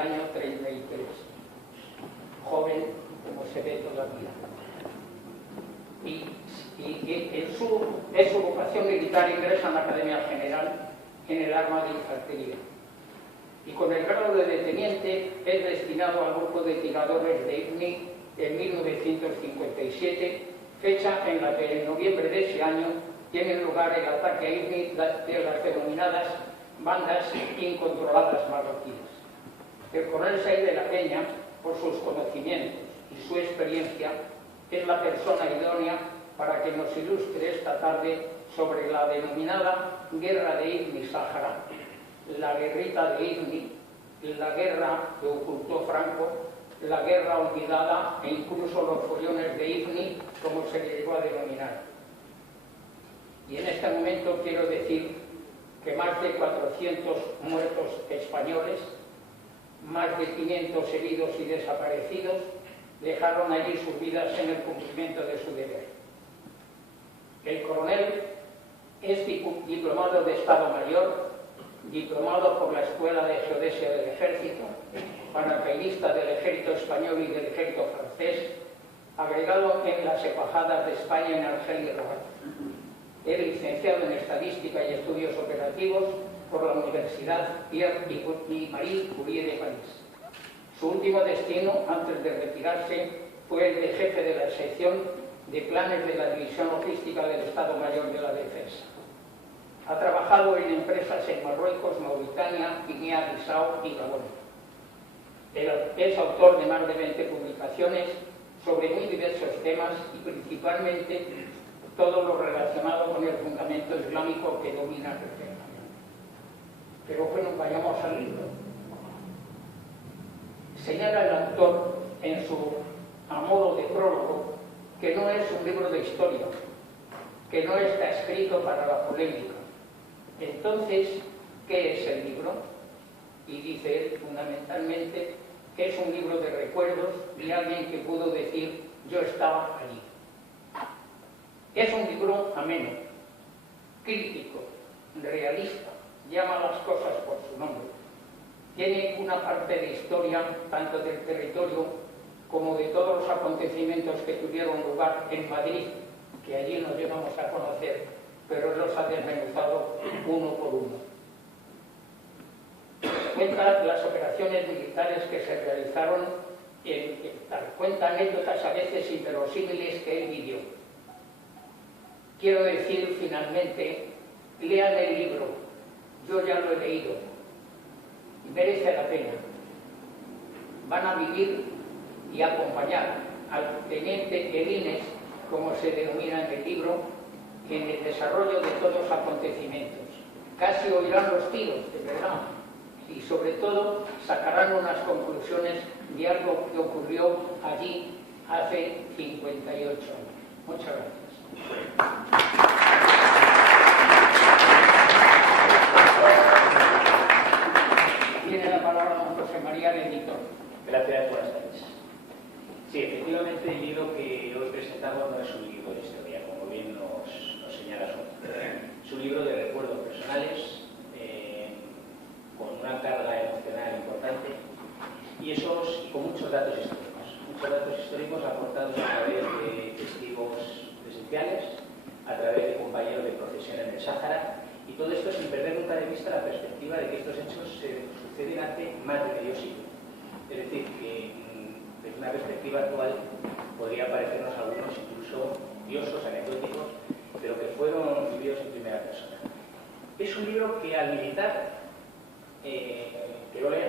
año 33, joven como se ve todavía. Y en su vocación militar ingresa en la Academia General en el arma de infantería. Y con el grado de teniente es destinado al grupo de tiradores de IGNI en 1957, fecha en la que en noviembre de ese año tiene lugar el ataque a IGNI de las denominadas bandas incontroladas marroquíes. El coronel Said de la Peña, por sus conocimientos y su experiencia, es la persona idónea para que nos ilustre esta tarde sobre la denominada Guerra de IGNI-Sáhara, la guerrita de IGNI, la guerra que ocultó Franco, la guerra olvidada e incluso los follones de IGNI, como se le llegó a denominar. Y en este momento quiero decir que más de 400 muertos españoles, más de 500 heridos y desaparecidos, dejaron allí sus vidas en el cumplimiento de su deber. El coronel es diplomado de Estado Mayor, diplomado por la Escuela de Geodesia del Ejército, paracaidista del Ejército Español y del Ejército Francés, agregado en las embajadas de España en Argel y Rabat. Es licenciado en Estadística y Estudios Operativos por la Universidad Pierre y Marie Curie de París. Su último destino, antes de retirarse, fue el de jefe de la sección de planes de la División Logística del Estado Mayor de la Defensa. Ha trabajado en empresas en Marruecos, Mauritania, Guinea-Bissau y Gabón. Es autor de más de 20 publicaciones sobre muy diversos temas y principalmente todo lo relacionado con el fundamento islámico que domina perfectamente. Pero bueno, vayamos al libro. Señala el autor en su a modo de prólogo que no es un libro de historia, que no está escrito para la polémica. Entonces, ¿qué es el libro? Y dice él fundamentalmente que es un libro de recuerdos de alguien que pudo decir yo estaba allí. Es un libro ameno, crítico, realista, llama las cosas por su nombre. Tiene una parte de historia tanto del territorio como de todos los acontecimientos que tuvieron lugar en Madrid, que allí nos llegamos a conocer, pero los ha desmenuzado uno por uno. Cuenta las operaciones militares que se realizaron, cuenta anécdotas a veces inverosímiles que él vivió. Quiero decir finalmente, lean el libro, yo ya lo he leído, merece la pena. Van a vivir y acompañar al teniente Elines, como se denomina en el libro, en el desarrollo de todos los acontecimientos. Casi oirán los tiros, de verdad, y sobre todo sacarán unas conclusiones de algo que ocurrió allí hace 58 años. Muchas gracias. Tiene la palabra don José María, el editor. Gracias, buenas tardes. Sí, efectivamente el libro que hoy presentamos no es un libro de historia, como bien nos señala su autor. Es un libro de recuerdos personales, con una carga emocional importante y con muchos datos históricos aportados a través de testigos presenciales, a través de compañeros de profesión en el Sáhara, y todo esto sin perder nunca de vista la perspectiva de que estos hechos se suceden hace más de medio siglo. Es decir, que desde una perspectiva actual podría parecernos a algunos incluso odiosos, anecdóticos, pero que fueron vividos en primera persona. Es un libro que al militar que lo lea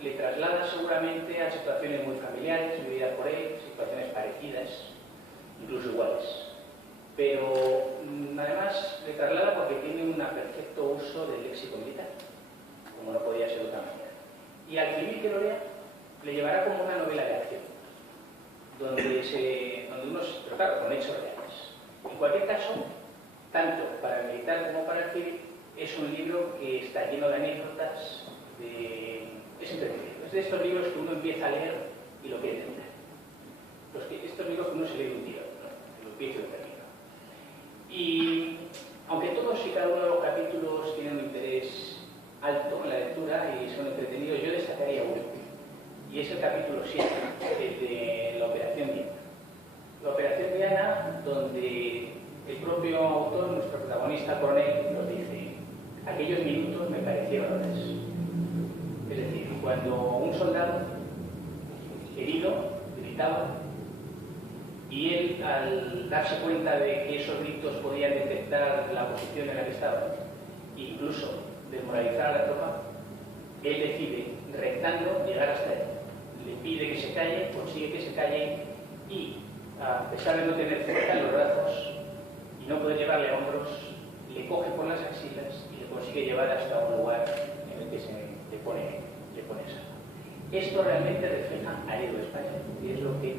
le traslada seguramente a situaciones muy familiares vividas por él, situaciones parecidas, incluso iguales. Pero además le traslada porque tiene un perfecto uso del léxico militar, como no podía ser de otra manera. Y al civil que lo lea le llevará como una novela de acción, pero claro, con hechos reales. En cualquier caso, tanto para el militar como para el civil, es un libro que está lleno de anécdotas, es entretenido. Es de estos libros que uno empieza a leer y lo quiere terminar. Estos libros que uno se lee de un tiro, ¿no? Que lo empieza y lo termina. Y aunque todos y cada uno de los capítulos tienen un interés alto en la lectura y son entretenidos, yo destacaría uno. y es el capítulo 7, el de la Operación Diana. La Operación Diana, donde el propio autor, nuestro protagonista Coronel, nos dice: aquellos minutos me parecieron horas. Es decir, cuando un soldado herido gritaba, y él, al darse cuenta de que esos gritos podían detectar la posición en la que estaba, incluso desmoralizar a la tropa, él decide, rezando, llegar hasta él. Le pide que se calle, consigue que se calle, y a pesar de no tener fuerza en los brazos y no poder llevarle a hombros, le coge por las axilas y le consigue llevar hasta un lugar en el que le pone esa. Esto realmente refleja al héroe español, y es lo que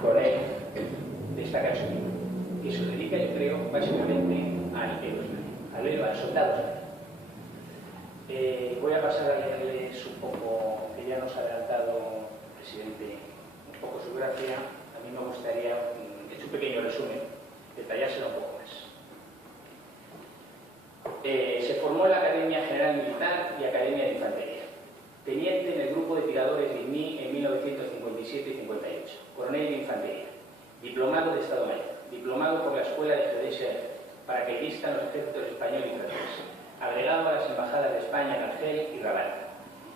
Coronel destaca en su libro, que se dedica, yo creo, básicamente al héroe, al soldado español. Voy a pasar a leerles un poco, que ya nos ha adelantado el presidente, un poco su biografía. A mí me gustaría, he hecho un pequeño resumen, detallárselo un poco más. Se formó en la Academia General Militar y Academia de Infantería. Teniente en el grupo de tiradores de INMI en 1957 y 58. Coronel de Infantería. Diplomado de Estado Mayor. Diplomado por la Escuela de Geodesia de Jerez. Paracaidista en los ejércitos español y francés. Agregado a las embajadas de España en Argel y Rabat.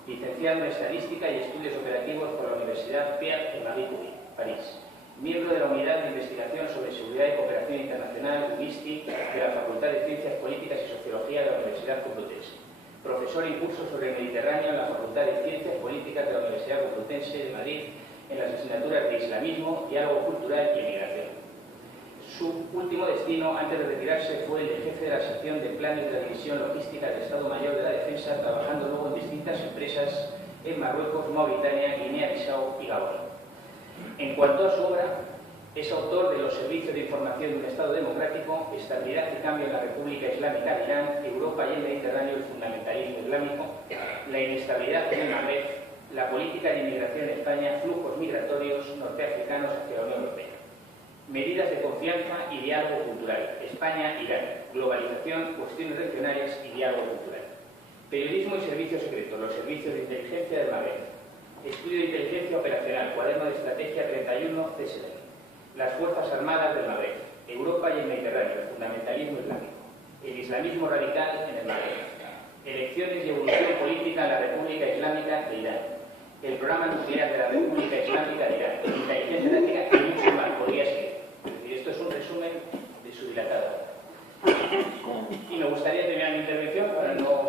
Licenciado en Estadística y Estudios Operativos por la Universidad Pierre et Marie Curie, París. Miembro de la Unidad de Investigación sobre Seguridad y Cooperación Internacional, UISTI, de la Facultad de Ciencias Políticas y Sociología de la Universidad Complutense. Profesor en cursos sobre el Mediterráneo en la Facultad de Ciencias Políticas de la Universidad Complutense de Madrid, en las asignaturas de Islamismo, Diálogo Cultural y Emigración. Su último destino, antes de retirarse, fue el de jefe de la sección de planes de la División Logística del Estado Mayor de la Defensa, trabajando luego en distintas empresas en Marruecos, Mauritania, Guinea-Bissau y Gabón. En cuanto a su obra, es autor de Los servicios de información de un Estado democrático, Estabilidad y cambio en la República Islámica de Irán, Europa y el Mediterráneo, el fundamentalismo islámico, la inestabilidad en el Magreb, la política de inmigración en España, flujos migratorios norteafricanos hacia la Unión Europea. Medidas de confianza y diálogo cultural, España-Irán, globalización, cuestiones regionales y diálogo cultural. Periodismo y servicio secreto, los servicios de inteligencia del Magreb. Estudio de inteligencia operacional, cuaderno de estrategia 31 CSD. Las Fuerzas Armadas del Magreb, Europa y el Mediterráneo, el fundamentalismo islámico, el islamismo radical en el Magreb, elecciones y evolución política en la República Islámica de Irán, el programa nuclear de la República Islámica de Irán, inteligencia táctica y mucho más, podría seguir. Es decir, esto es un resumen de su dilatada obra. Y me gustaría terminar mi intervención para no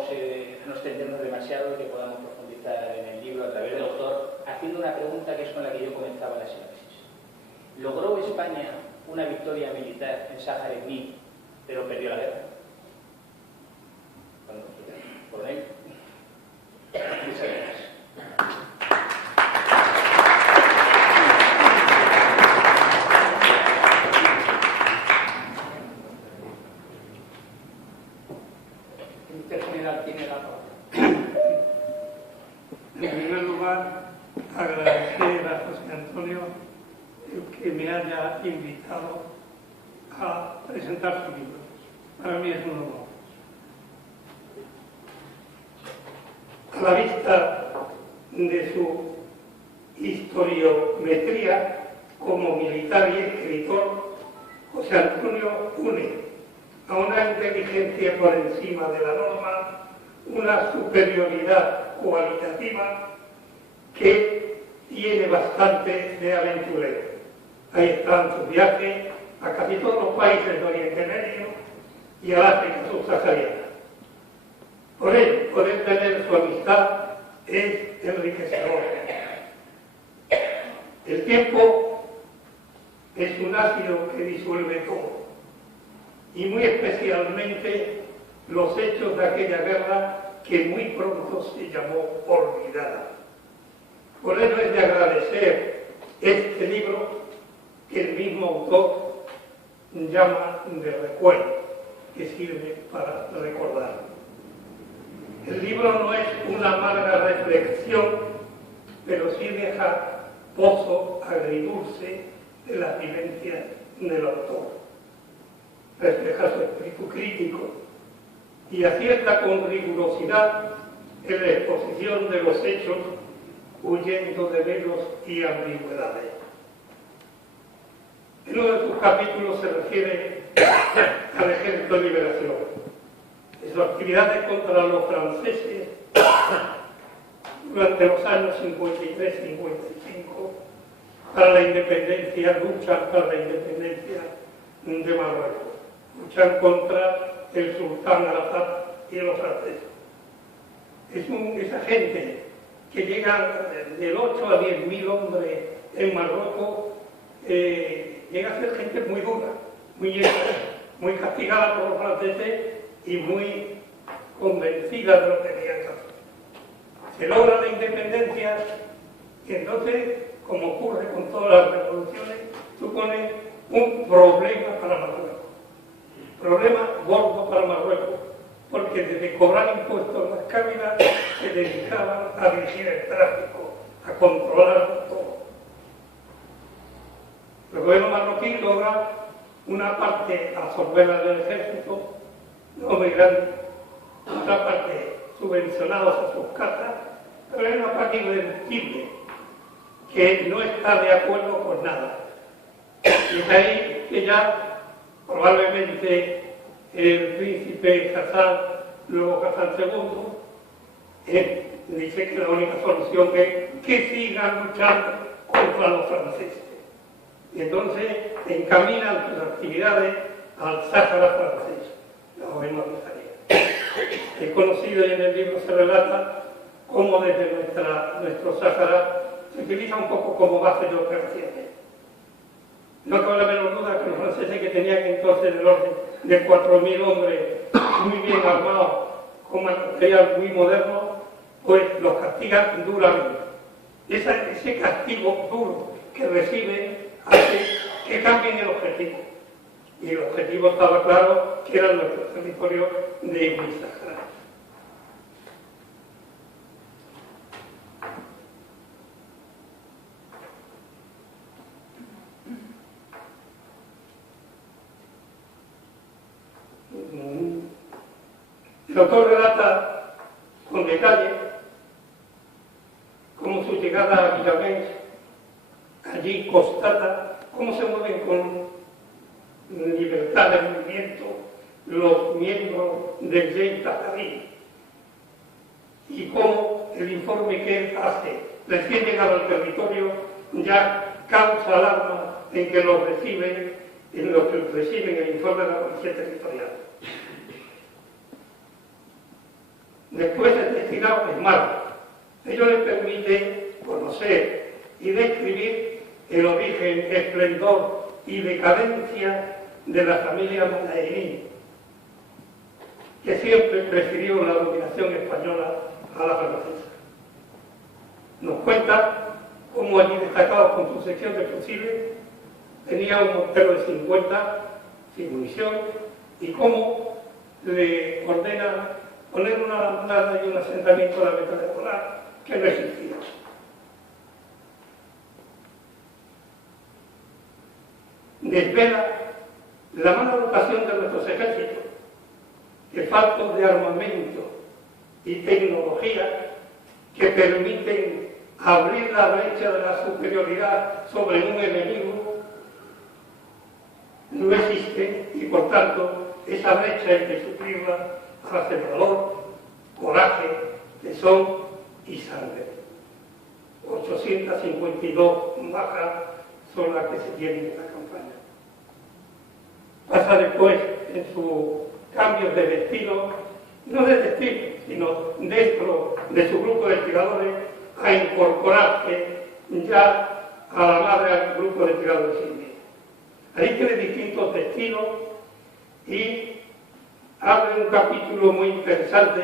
extendernos demasiado y que podamos profundizar en el libro a través del autor, haciendo una pregunta que es con la que yo comenzaba la sinopsis. ¿Logró España una victoria militar en Sáhara-Egni, pero perdió la guerra? Bueno, por ahí. Muchas gracias. El intergeneral tiene la palabra. En primer lugar, agradecer a José Antonio el que me haya invitado a presentar su libro. Para mí es un honor. A la vista de su historiometría como militar y escritor, José Antonio une a una inteligencia por encima de la norma, una superioridad cualitativa que tiene bastante de aventurero. Ahí están sus viajes a casi todos los países de Oriente Medio y al África subsahariana. Por ello, poder tener su amistad es enriquecedor. El tiempo es un ácido que disuelve todo, y muy especialmente los hechos de aquella guerra que muy pronto se llamó olvidada. Por ello es de agradecer este libro que el mismo autor llama de recuerdo, que sirve para recordar. El libro no es una amarga reflexión, pero sí deja pozo agridulce de las vivencias del autor. Refleja su espíritu crítico y acierta con rigurosidad en la exposición de los hechos huyendo de velos y ambigüedades. En uno de sus capítulos se refiere al Ejército de Liberación, de sus actividades contra los franceses durante los años 53-55, para la independencia, luchan para la independencia de Marruecos, luchan contra el sultán Arafat y los franceses. Esa gente que llega del 8 a 10.000 hombres en Marruecos, llega a ser gente muy dura, muy castigada por los franceses y muy convencida de lo que tenían que hacer. Se logra la independencia y entonces, como ocurre con todas las revoluciones, supone un problema para Marruecos. Problema gordo para Marruecos, porque desde cobrar impuestos en las cámaras se dedicaban a dirigir el tráfico, a controlar todo. El gobierno marroquí logra una parte absorberla del ejército, no muy grande, otra parte subvencionados a sus casas, pero hay una parte irreductible que no está de acuerdo con nada. Y es ahí que ya probablemente el príncipe Hassan, luego Hassan II, dice que la única solución es que sigan luchando contra los franceses. Y entonces encaminan sus actividades al Sáhara francés, la joven Mauritania. He conocido y en el libro se relata cómo desde nuestro Sáhara se utiliza un poco como base de operaciones. No cabe la menor duda que los franceses, que tenían entonces el orden de 4.000 hombres muy bien armados, con material muy moderno, pues los castigan duramente. Ese castigo duro que reciben hace que cambien el objetivo. Y el objetivo estaba claro que era nuestro territorio de Ibn-Sahara. El autor relata con detalle cómo su llegada a Guillamés, allí constata cómo se mueven con libertad de movimiento los miembros del Jey Tahrir y cómo el informe que él hace recién llegado al territorio ya causa alarma en que lo reciben el informe de la Policía Territorial. Después el destinado es malo. Ello le permite conocer y describir el origen, esplendor y decadencia de la familia Malaení, que siempre prefirió la dominación española a la francesa. Nos cuenta cómo allí destacados con su sección de fusiles tenía un mortero de 50 sin munición y cómo le ordena poner una lampada y un asentamiento de la ametralladora que no existía. Desvela la mala dotación de nuestros ejércitos, el falto de armamento y tecnología que permiten abrir la brecha de la superioridad sobre un enemigo no existe y por tanto esa brecha hay que suplirla a base de valor, coraje, tesón y sangre. 852 bajas son las que se tienen en la campaña. Pasa después en sus cambios de destino, no de destino, sino dentro de su grupo de tiradores, a incorporarse ya a la madre al grupo de tiradores indios. Ahí tiene distintos destinos y abre un capítulo muy interesante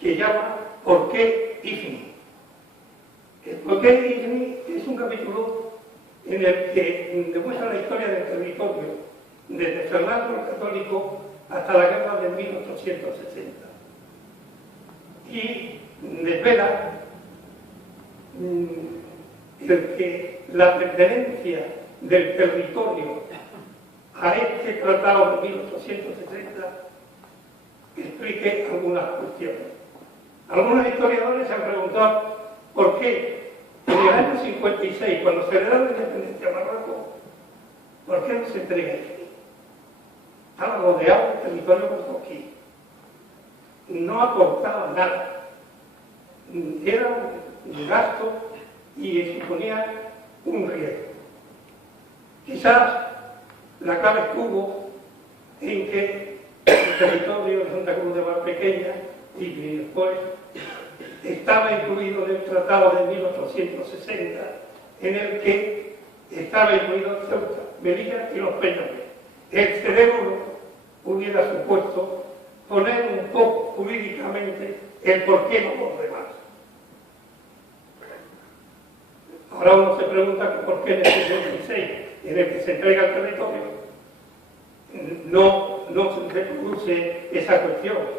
que llama ¿Por qué Ifni? El ¿Por qué Ifni? Es un capítulo en el que demuestra la historia del territorio desde Fernando el Católico hasta la guerra de 1860 y desvela el que la pertenencia del territorio a este tratado de 1860 explique algunas cuestiones. Algunos historiadores se han preguntado ¿Por qué? En el año 56, cuando se le da la independencia a Marruecos, ¿por qué no se entrega aquí? Estaba rodeado del territorio marroquí. No aportaba nada. Era un gasto y suponía un riesgo. Quizás la clave estuvo en que el territorio de Santa Cruz de Mar Pequeña y después estaba incluido en el Tratado de 1860, en el que estaba incluido Ceuta, Melilla y los Peñones. El cerebro hubiera supuesto poner un poco jurídicamente el por qué no los demás. Ahora uno se pregunta por qué en el 66, en el que se entrega el territorio, no se produce esa cuestión.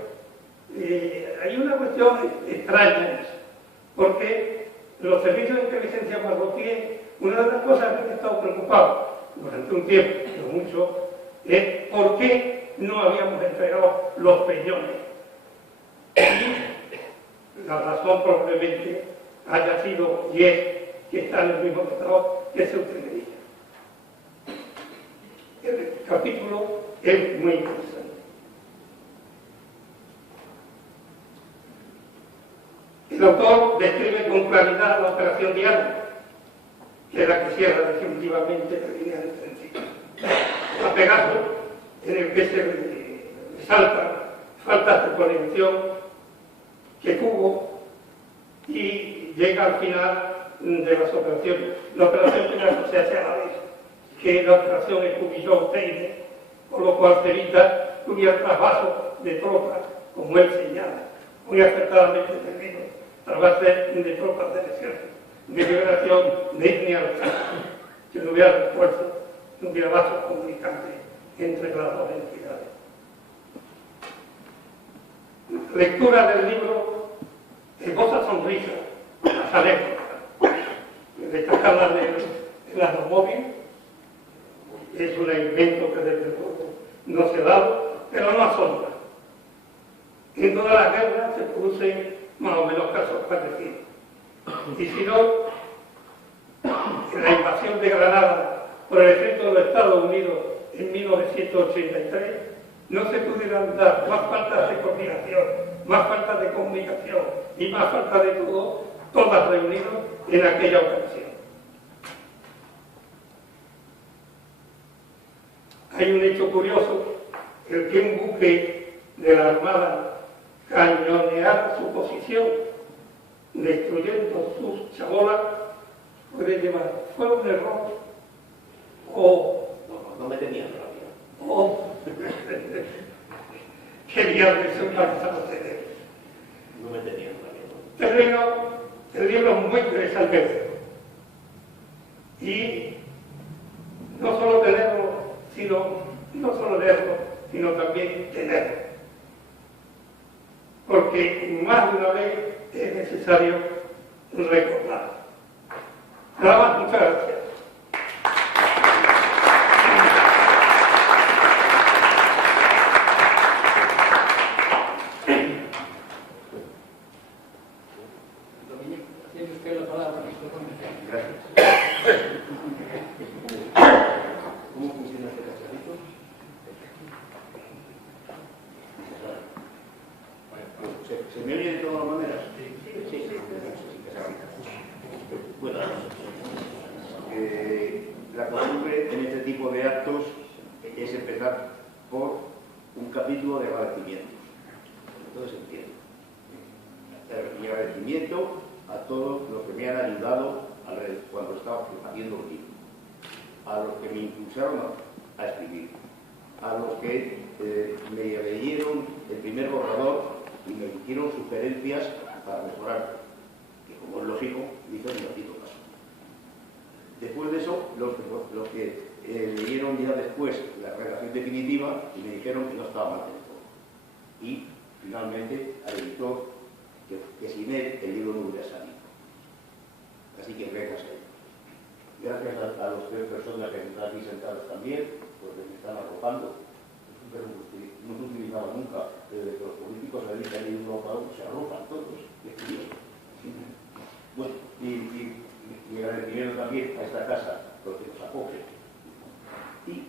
Hay una cuestión extraña, porque los servicios de inteligencia marroquíes, una de las cosas que han estado preocupados durante un tiempo, no mucho, es por qué no habíamos entregado los Peñones. Y la razón probablemente haya sido, y es que está en el mismo tratado que Ceuta y Melilla. El capítulo es muy interesante. El autor describe con claridad la operación Diana, que es la que cierra definitivamente la línea del principio. A Pegaso, en el que se resaltan faltas de conexión que tuvo y llega al final de las operaciones. La operación Pegaso se hace a la vez que la operación Escubillón-Teide, con lo cual se evita un trasvaso de tropas, como él señala, muy acertadamente termino, trasvase de tropas del ejército, de liberación de Ignia al campo, que no hubiera refuerzo, no hubiera vasos comunicantes entre las dos entidades. Lectura del libro esboza sonrisa, las anécdotas, destacar el automóvil, es un invento que desde luego no se ha dado, pero no asombra. En todas las guerras se producen más o menos casos parecidos. Y si no, en la invasión de Granada por el ejército de los Estados Unidos en 1983, no se pudieran dar más faltas de coordinación, más faltas de comunicación y más falta de todo, todas reunidas en aquella ocasión. Hay un hecho curioso, el que un buque de la Armada cañoneara su posición, destruyendo sus chabolas, puede llevar, fue un error o... No me tenían rabia. O querían resultar tener. No me tenían rabia. El libro es muy interesante. Y no solo leerlo, sino también tenerlo. Porque más de una vez es necesario recordar. Nada más, muchas gracias. Tiene usted la palabra. Gracias. ¿Cómo funciona este cacharrito? Bueno, ¿se me oye de todas maneras? Sí. Bueno, la costumbre en este tipo de actos es empezar por un capítulo de agradecimientos. Entonces entiendo. Mi agradecimiento a todos los que me han ayudado cuando estaba haciendo el libro, a los que me impulsaron a escribir, a los que me leyeron el primer borrador y me hicieron sugerencias para mejorar, que como es lógico, hice un ratito caso. Después de eso, los que leyeron ya después la redacción definitiva y me dijeron que no estaba mal del todo. Y finalmente al editor que sin él el libro no hubiera salido. Así que gracias a ellos. Gracias a las tres personas que están aquí sentadas también, porque me están arropando. No se utilizaba nunca, desde que los políticos se dedican a ir uno para uno, se arropan todos. Bueno, también a esta casa donde nos acoge. Y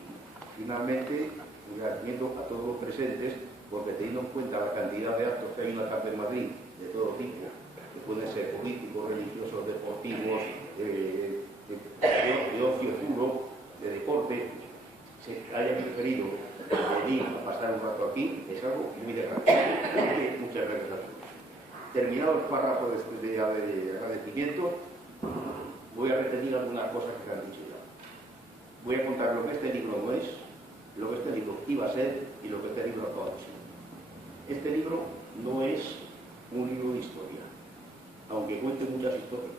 finalmente, un agradecimiento a todos los presentes, porque teniendo en cuenta la cantidad de actos que hay en la Carta de Madrid, de todo tipo, que pueden ser políticos, religiosos, deportivos, de ocio puro, de deporte, se hayan preferido venir a pasar un rato aquí, es algo muy agradecido. Muchas gracias a todos. Terminado el párrafo de agradecimiento, voy a repetir algunas cosas que se han dicho ya. Voy a contar lo que este libro no es, lo que este libro iba a ser y lo que este libro acaba de ser. Este libro no es un libro de historia, aunque cuente muchas historias,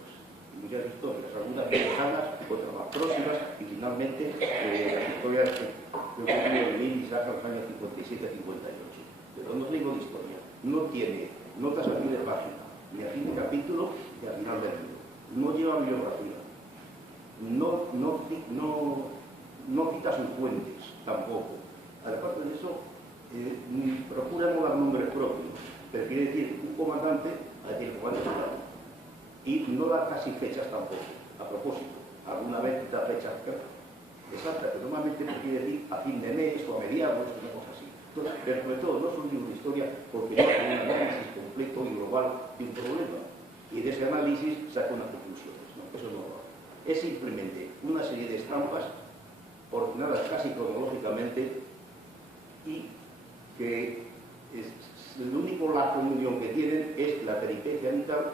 algunas más lejanas, otras más próximas, y finalmente las historias que ocurrieron en Lynn y Saca en los años 57-58. Pero no es libro de historia, no tiene notas a fin de página, ni a fin de capítulo, ni al final del libro. No lleva biografía, no cita sus fuentes, tampoco. Aparte de eso, procura no dar nombres propios, pero quiere decir un comandante a quien el comandante se llama. Y no da casi fechas tampoco, a propósito. Alguna vez da fechas exactas, pero normalmente quiere decir a fin de mes o a mediados, una cosa así. Entonces, pero sobre todo, no es un libro de historia porque no hace un análisis completo y global de un problema. Y de ese análisis saca unas conclusiones. No, eso no va. Es simplemente una serie de estampas ordenadas casi cronológicamente y que el único lazo de unión que tienen es la peripecia vital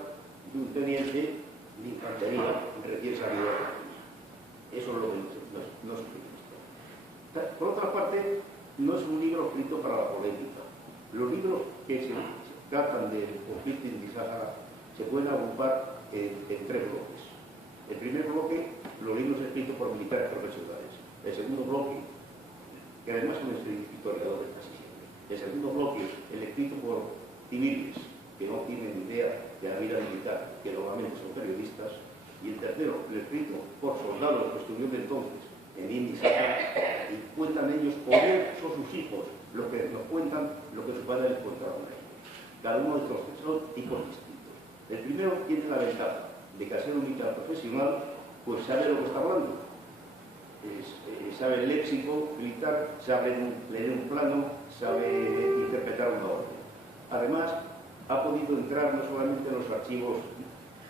de un teniente de infantería recién salido de la guerra. Eso es lo que no es un libro de historia. Por otra parte, no es un libro escrito para la polémica. Los libros que se tratan del conflicto indígena se pueden agrupar en tres bloques. El primer bloque, los libros escritos por militares profesionales. El segundo bloque, que además son historiadores casi siempre. El segundo bloque, el escrito por civiles que no tienen idea de la vida militar, que normalmente son periodistas. Y el tercero, el escrito por soldados que estuvieron entonces en Indisaca y cuentan ellos o bien son sus hijos los que nos cuentan lo que sus padres les contaron a ellos. Cada uno de estos son tipos distintos. El primero tiene la ventaja de que al ser un militar profesional, pues sabe lo que está hablando. Sabe el léxico militar, sabe leer un plano, sabe interpretar una orden. Además, ha podido entrar no solamente en los archivos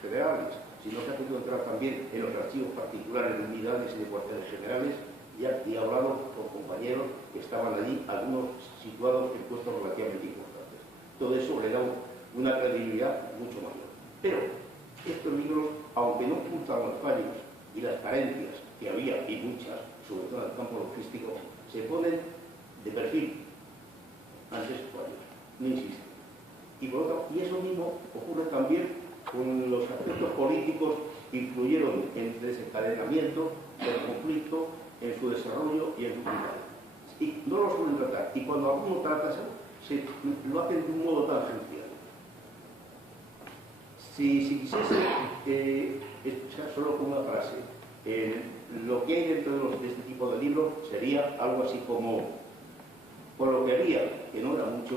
federales, sino que ha podido entrar también en los archivos particulares de unidades y de cuarteles generales y ha hablado con compañeros que estaban allí, algunos situados en puestos relativamente importantes. Todo eso le da una credibilidad mucho mayor. Pero estos libros, aunque no ocultan los fallos y las carencias que había, y muchas, sobre todo en el campo logístico, se ponen de perfil ante esos fallos, no insisten. Y eso mismo ocurre también con los aspectos políticos que influyeron en el desencadenamiento del conflicto, en su desarrollo y en su final. Y no lo suelen tratar. Y cuando alguno trata eso, lo hacen de un modo tangencial. Si quisiese expresar solo con una frase, lo que hay dentro de este tipo de libros sería algo así como, por lo que había, que no era mucho,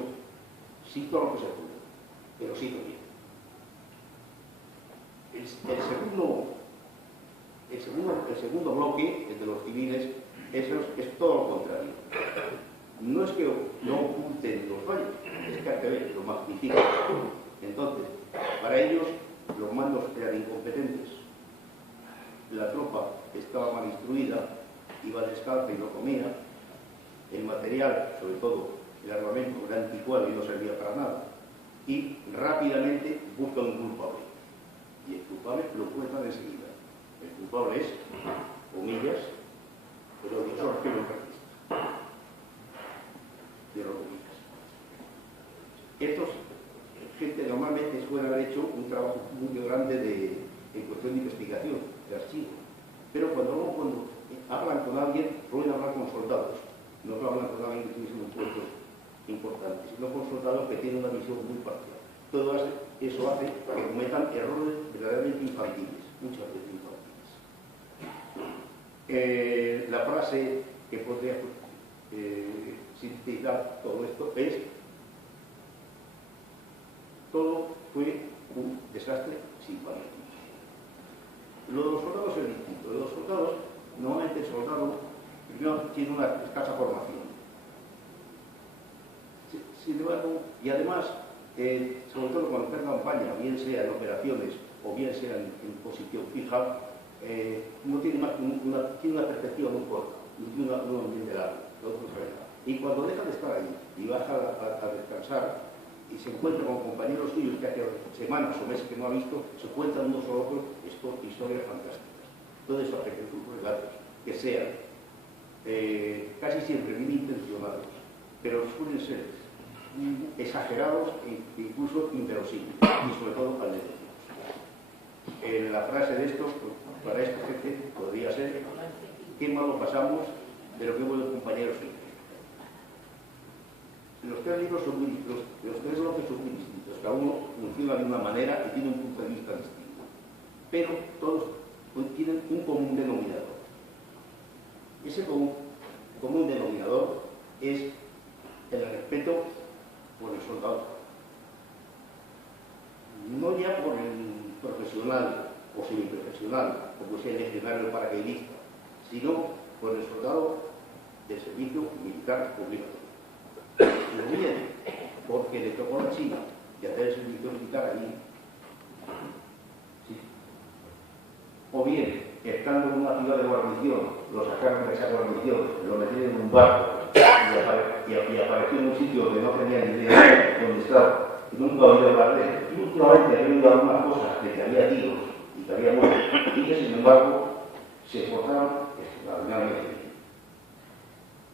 sí todo lo que se pudo, pero sí también. El segundo bloque, el de los civiles, es todo lo contrario. No es que no oculten los fallos, es que al revés, lo magnifican. Entonces, para ellos, los mandos eran incompetentes, la tropa estaba mal instruida, iba descalza y no comía, el material, sobre todo el armamento, era anticuado y no servía para nada, y rápidamente buscan un culpable. Y el culpable lo encuentran enseguida. El culpable es, comillas, el odioso arquero cartista. Cierro comillas. Estos gente normalmente suele haber hecho un trabajo muy grande en cuestión de investigación, de archivo. Pero cuando hablan con alguien, suelen hablar con soldados. No hablan con alguien que tuviese un puesto importante, sino con soldados que tienen una visión muy parcial. Todo eso hace que cometan errores verdaderamente infantiles, muchas veces infantiles. La frase que podría sintetizar todo esto es: todo fue un desastre sin parar. Lo de los soldados es distinto. Lo de los soldados, normalmente el soldado primero tiene una escasa formación. Sin embargo, y además, sobre todo cuando está en campaña, bien sea en operaciones o bien sea en posición fija, no tiene más tiene una perspectiva muy corta, no tiene un ambiente largo. Y cuando deja de estar ahí y baja a descansar y se encuentra con compañeros suyos que hace semanas o meses que no ha visto, se cuentan unos o otros historias fantásticas. Todo eso hace que sus relatos, que sean casi siempre bien intencionados, pero suelen ser exagerados e incluso inverosímiles, y sobre todo anecdóticos. La frase de esto, para esta gente, podría ser: qué malo pasamos, pero qué buenos compañeros siempre. Los tres libros son muy distintos, los tres bloques son muy distintos, cada uno funciona de una manera y tiene un punto de vista distinto, pero todos tienen un común denominador. Ese común denominador es el respeto por el soldado, no ya por el profesional o semiprofesional, como sea el legionario o paracaidista, sino por el soldado del servicio militar obligatorio. O bien porque le tocó a la China de hacer el servicio militar allí, ¿sí? O bien, estando en una ciudad de guarnición, lo sacaron de esa guarnición, lo metieron en un barco y apareció en un sitio donde no tenía ni idea dónde estaba, y nunca había hablar de él. Y últimamente había oído algunas cosas de que había tiros y que había muertos, y que sin embargo se esforzaron extraordinariamente.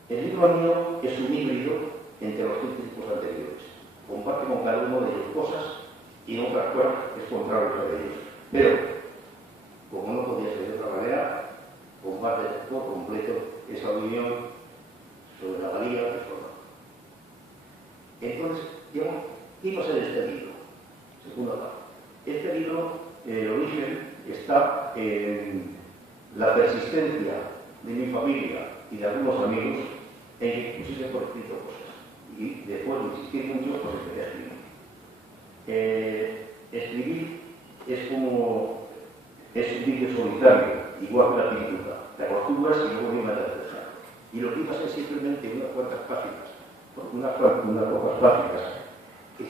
El libro mío es un híbrido entre los tres tipos anteriores. Comparte con cada uno de ellos cosas y en otras cosas es contrario a ellos. Pero, como no podía ser de otra manera, comparte por completo esa opinión sobre la valía del soldado. Entonces, digamos, ¿qué iba a ser este libro? Segunda parte. Este libro, el origen, está en la persistencia de mi familia y de algunos amigos en que pusiese por escrito cosas. Y después de insistir mucho, pues empecé a escribir. Escribir es como un vídeo solitario, igual que la pintura. Te acostumbras y luego viene a dejar. Y lo que iba a ser simplemente unas cuantas páginas, unas pocas páginas, que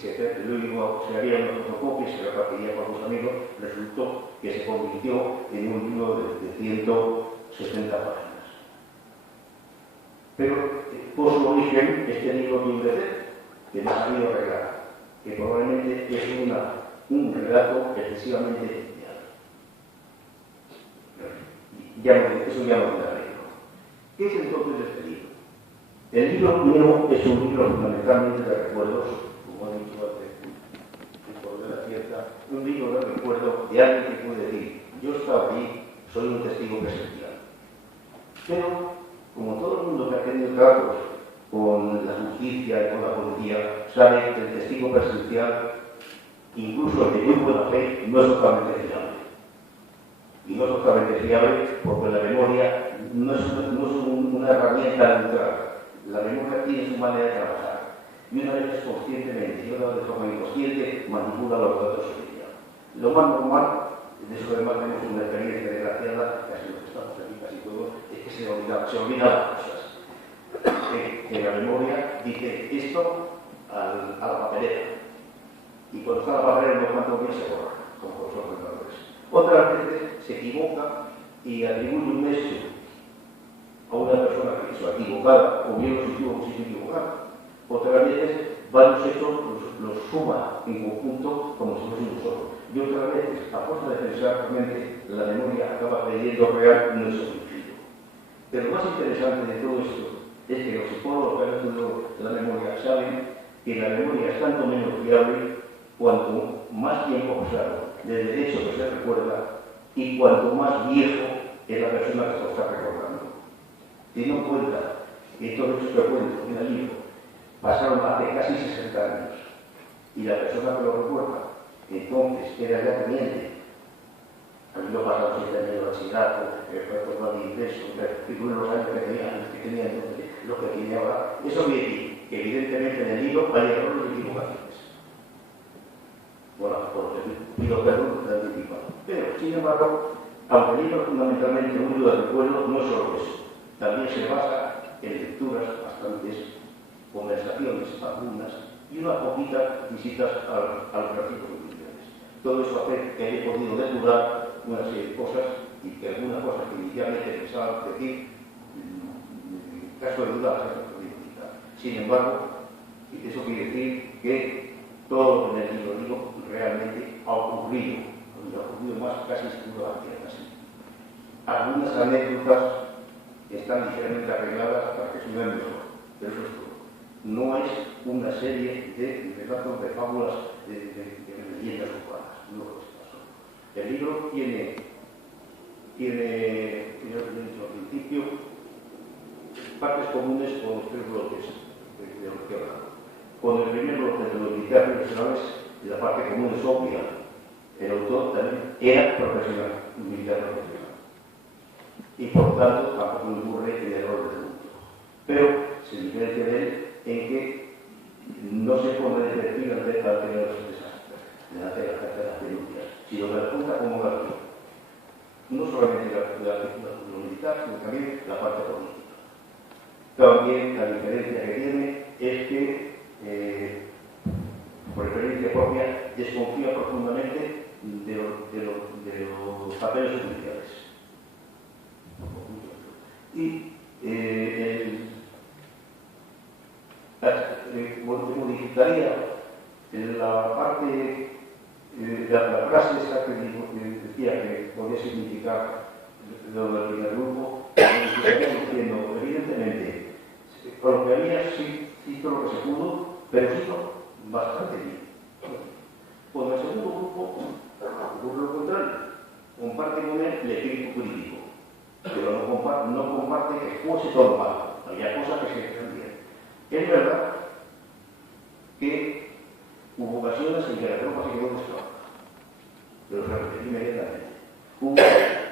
luego se haría una fotocopia y se repartiría con los amigos, resultó que se convirtió en un libro de 160 páginas. Pero por su origen, este libro tiene un defecto que no ha sabido arreglar, que probablemente es un relato excesivamente lineal. Eso ya no me arreglo. ¿Qué es entonces este libro? El libro mío es un libro fundamentalmente de recuerdos, como he dicho antes, por de la fiesta, un libro de recuerdo de alguien que puede decir: yo estaba allí, soy un testigo presencial. Pero, como todo el mundo que ha tenido tratos con la justicia y con la policía, sabe que el testigo presencial, incluso de muy buena fe, no es totalmente fiable. Y no es totalmente fiable porque la memoria no es una herramienta neutral. La memoria tiene su manera de trabajar. Y una vez conscientemente y otra vez de forma inconsciente, manipula los datos sobre ella. Lo más normal, de eso además tenemos una experiencia desgraciada, casi lo que estamos aquí casi todos, es que se olvidan las cosas. Que la memoria dice esto a la papelera. Y cuando está la papelera no cuánto bien se borra, como los ordenadores. Otras veces se equivoca y atribuye un hecho a una persona que hizo equivocada, o bien lo hizo equivocada. Otras veces varios hechos los suma en conjunto como si fuese un solo. Y otras veces, a fuerza de pensar realmente, la memoria acaba creyendo real y no es sentido. Pero lo más interesante de todo esto es que los psicólogos que han estudiado la memoria saben que la memoria es tanto menos fiable cuanto más tiempo pasado desde el hecho que se recuerda y cuanto más viejo es la persona que se lo está recordando. Teniendo en cuenta que todos estos que cuento en el libro pasaron hace casi 60 años y la persona que lo recuerda entonces era ya teniente, habiendo pasado 7 años de bachillerato, reforma de ingreso, y uno los años que tenía entonces, lo que tiene ahora, eso quiere decir que evidentemente en el libro hay errores y equivocaciones. Bueno, por lo que pido perdón, te he anticipado. Pero, sin embargo, Aunque el libro fundamentalmente un libro de recuerdo, no es solo eso. También se basa en lecturas bastantes, conversaciones algunas y unas poquitas visitas a los archivos judiciales. Todo eso hace que haya podido depurar una serie de cosas y que algunas cosas que inicialmente pensaba decir, en caso de duda, las he podido quitar. Sin embargo, eso quiere decir que todo lo que en el libro digo realmente ha ocurrido. Y ha ocurrido más casi seguro a casi. Algunas anécdotas están ligeramente arregladas para que suenen mejor, pero eso es todo. No es una serie de relatos, de fábulas, de leyendas urbanas. No es eso. El libro tiene, yo lo he dicho al principio, partes comunes con los tres bloques de los que he hablado. Con el primer bloque de los militares profesionales, la parte común es obvia. El autor también era profesional, un militar profesional. Y por tanto, tampoco le ocurre el error del mundo. Pero se diferencia de él en que no se pone de perfil ante los desastres, delante de las denuncias, sino que la cuenta como la vida. No solamente lo militar, sino también la parte política. También la diferencia que tiene es que, por experiencia propia, desconfía profundamente de los papeles judiciales. Y modificaría la parte, la frase esta que decía que podía significar lo del primer grupo, diciendo, evidentemente, coloquiaría sí hizo lo que se pudo, pero hizo bastante bien. Con el segundo grupo ocurre lo contrario, comparte con él el espíritu crítico, pero no comparte que fuese todo malo, había cosas que se hacían bien. Es verdad que hubo ocasiones en que la tropa se quedó destrozada, pero se repetí inmediatamente.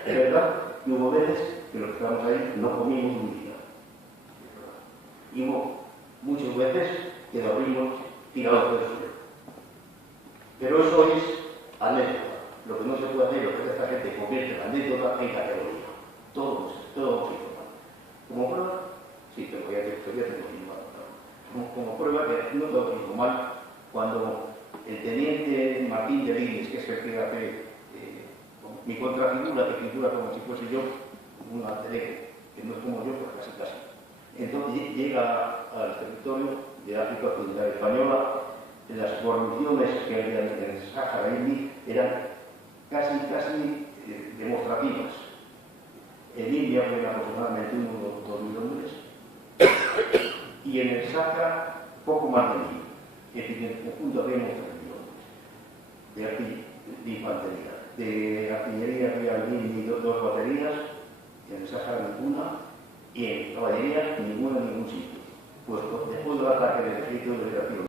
Es verdad que hubo veces que los que estábamos ahí no comimos un día. Y hubo muchas veces que dormimos tirados del suelo. Pero eso es anécdota. Lo que no se puede hacer, lo que esta gente convierte la anécdota en categoría. Todo se informa. Como prueba, sí, pero voy a tener como prueba que no todo se mal cuando el teniente Martín de Lines, que es el que hace mi contrafigura, que figura como si fuese yo, un alter ego, que no es como yo, pues casi. Entonces llega al territorio de África Occidental Española. Las guarniciones que había en el Sáhara Indy eran casi demostrativas. En India había aproximadamente unos 2.000 hombres y en el Sáhara poco más de 1.000. Es decir, en el conjunto habíamos 3.000 hombres de infantería. De artillería había 1.002 baterías, en el Sáhara ninguna, y en caballería ninguna en ningún sitio. Pues después del ataque del ejército de liberación